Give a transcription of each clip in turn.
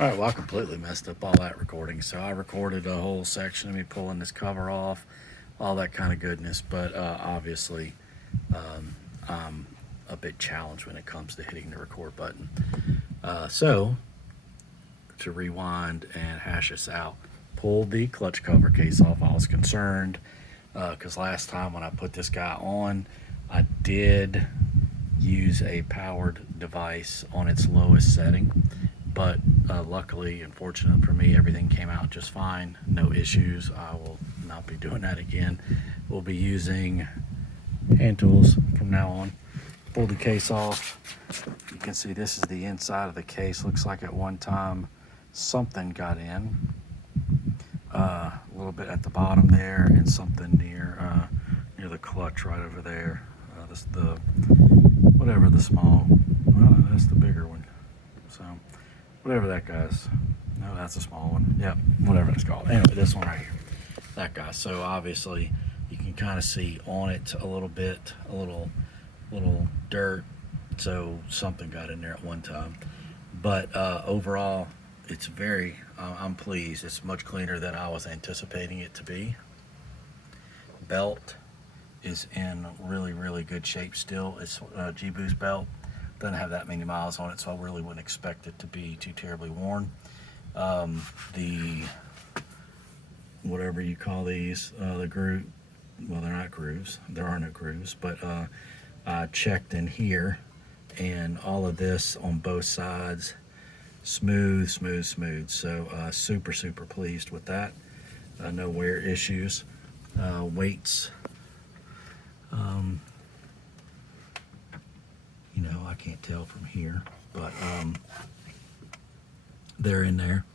All right, well, I completely messed up all that recording. So I recorded a whole section of me pulling this cover off, all that kind of goodness. But obviously, I'm a bit challenged when it comes to hitting the record button. So to rewind and hash this out, pulled the clutch cover case off. I was concerned because last time when I put this guy on, I did use a powered device on its lowest setting, but luckily and fortunate for me, everything came out just fine, no issues. I will not be doing that again. We'll be using hand tools from now on. Pull the case off. You can see this is the inside of the case. Looks like at one time something got in, a little bit at the bottom there, and something near the clutch right over there. This the whatever the small, well, that's the bigger one. So whatever that guy's, no, that's a small one. Yep, whatever it's called. Anyway, this one right here, that guy. So obviously you can kind of see on it a little bit, a little dirt. So something got in there at one time. But overall, it's very, I'm pleased. It's much cleaner than I was anticipating it to be. Belt is in really good shape still. It's GBoost Belt. Doesn't have that many miles on it, so I really wouldn't expect it to be too terribly worn. The, whatever you call these, the groove, well, they're not grooves. There are no grooves, but I checked in here, and all of this on both sides, smooth. So super pleased with that. No wear issues. Weights, I can't tell from here, but they're in there.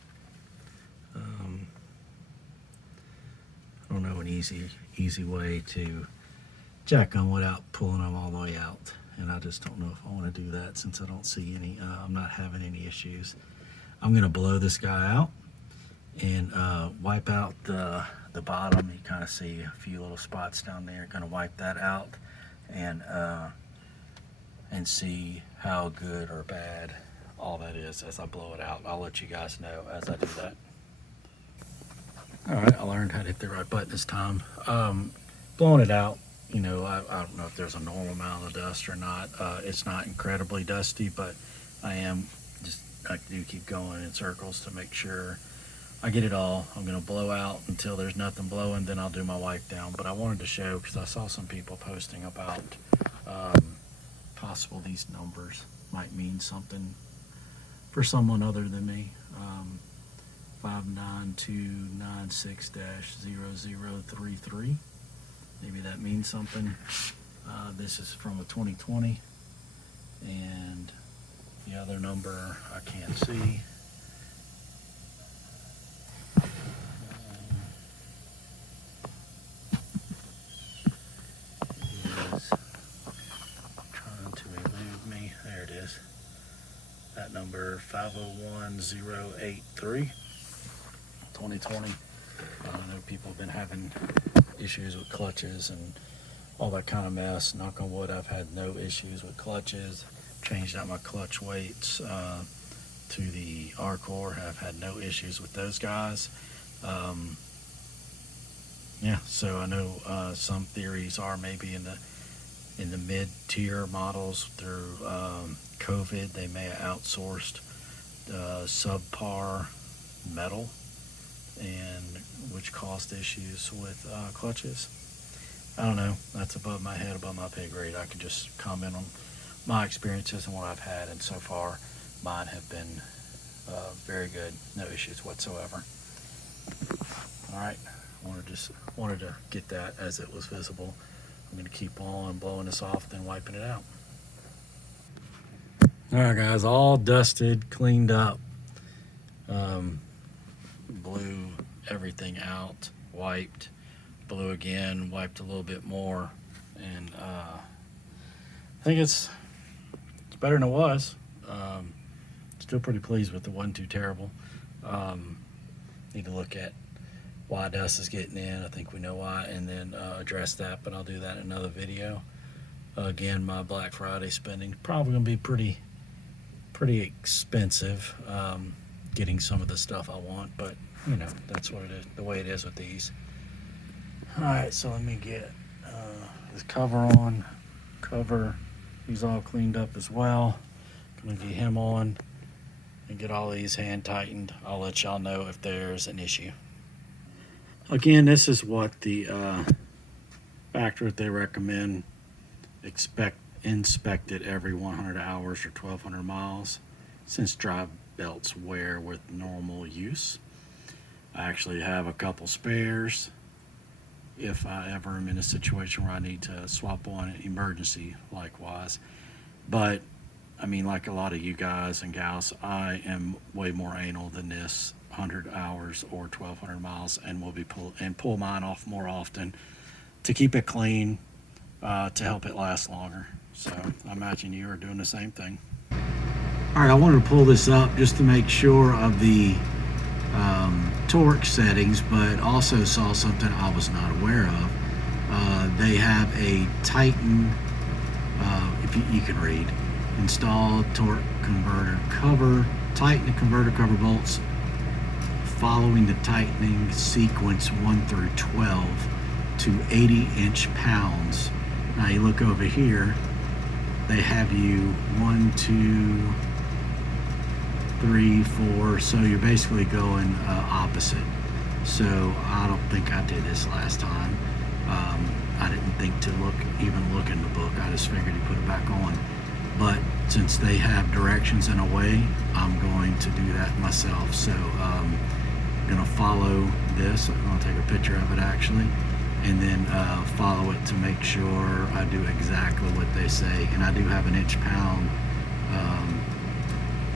I don't know an easy way to check them without pulling them all the way out, and I just don't know if I want to do that since I don't see any, I'm not having any issues. I'm going to blow this guy out and wipe out the bottom. You kind of see a few little spots down there. Going to wipe that out and see how good or bad all that is as I blow it out. I'll let you guys know as I do that. All right, I learned how to hit the right button this time. Blowing it out, I don't know if there's a normal amount of dust or not. It's not incredibly dusty, but I do keep going in circles to make sure I get it all. I'm going to blow out until there's nothing blowing, then I'll do my wipe down. But I wanted to show, because I saw some people posting about possible these numbers might mean something for someone other than me. 59296-0033. Maybe that means something. This is from a 2020, and the other number I can't see. Is trying to elude me. There it is. That number 501083. 2020. I know people have been having issues with clutches and all that kind of mess. Knock on wood, I've had no issues with clutches. Changed out my clutch weights to the R-Core. I've had no issues with those guys. Yeah, so I know some theories are maybe in the mid-tier models through COVID, they may have outsourced subpar metal, and which caused issues with clutches. I don't know. That's above my head, above my pay grade. I can just comment on my experiences and what I've had, and so far mine have been very good. No issues whatsoever. All right. Wanted to get that as it was visible. I'm going to keep on blowing this off, then wiping it out. All right, guys, all dusted, cleaned up. Blew everything out, wiped, blew again, wiped a little bit more, and I think it's better than it was. Still pretty pleased with it. Wasn't too terrible. Need to look at why dust is getting in. I think we know why, and then address that, but I'll do that in another video. Again, my Black Friday spending probably gonna be pretty expensive. getting some of the stuff I want, but you know, that's what it is, the way it is with these. All right, so let me get this cover on. He's all cleaned up as well. Gonna get him on and get all these hand tightened. I'll let y'all know if there's an issue. Again, this is what the factory that they recommend. Inspect it every 100 hours or 1,200 miles, since drive belts wear with normal use. I actually have a couple spares if I ever am in a situation where I need to swap one, emergency likewise. But I mean, like a lot of you guys and gals, I am way more anal than this 100 hours or 1,200 miles, and will be pull mine off more often to keep it clean, to help it last longer. So I imagine you are doing the same thing. All right, I wanted to pull this up just to make sure of the torque settings, but also saw something I was not aware of. They have a Titan, if you can read, install torque converter cover, tighten the converter cover bolts following the tightening sequence 1 through 12 to 80 inch-pounds. Now you look over here, they have you 1, 2, 3, 4, so you're basically going opposite. So I don't think I did this last time. I didn't think to even look in the book. I just figured you put it back on. But since they have directions in a way, I'm going to do that myself. So I'm going to follow this. I'm going to take a picture of it actually, and then follow it to make sure I do exactly what they say. And I do have an inch-pound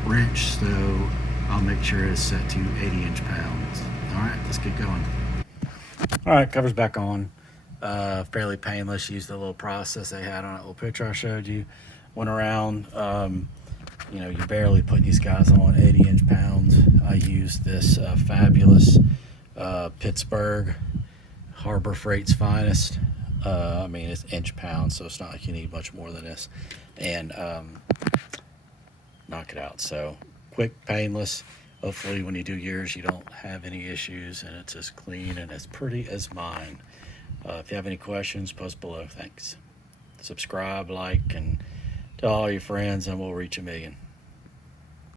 wrench, so I'll make sure it's set to 80 inch-pounds. All right, let's get going. All right, cover's back on. Fairly painless. Used the little process they had on that little picture I showed you. Went around, you know, you're barely putting these guys on 80 inch-pounds. I used this fabulous Pittsburgh Harbor Freight's finest. I mean, it's inch-pounds, so it's not like you need much more than this. And knock it out. So quick, painless. Hopefully when you do yours, you don't have any issues, and it's as clean and as pretty as mine. If you have any questions, post below. Thanks. Subscribe, like, and tell all your friends, and we'll reach 1 million.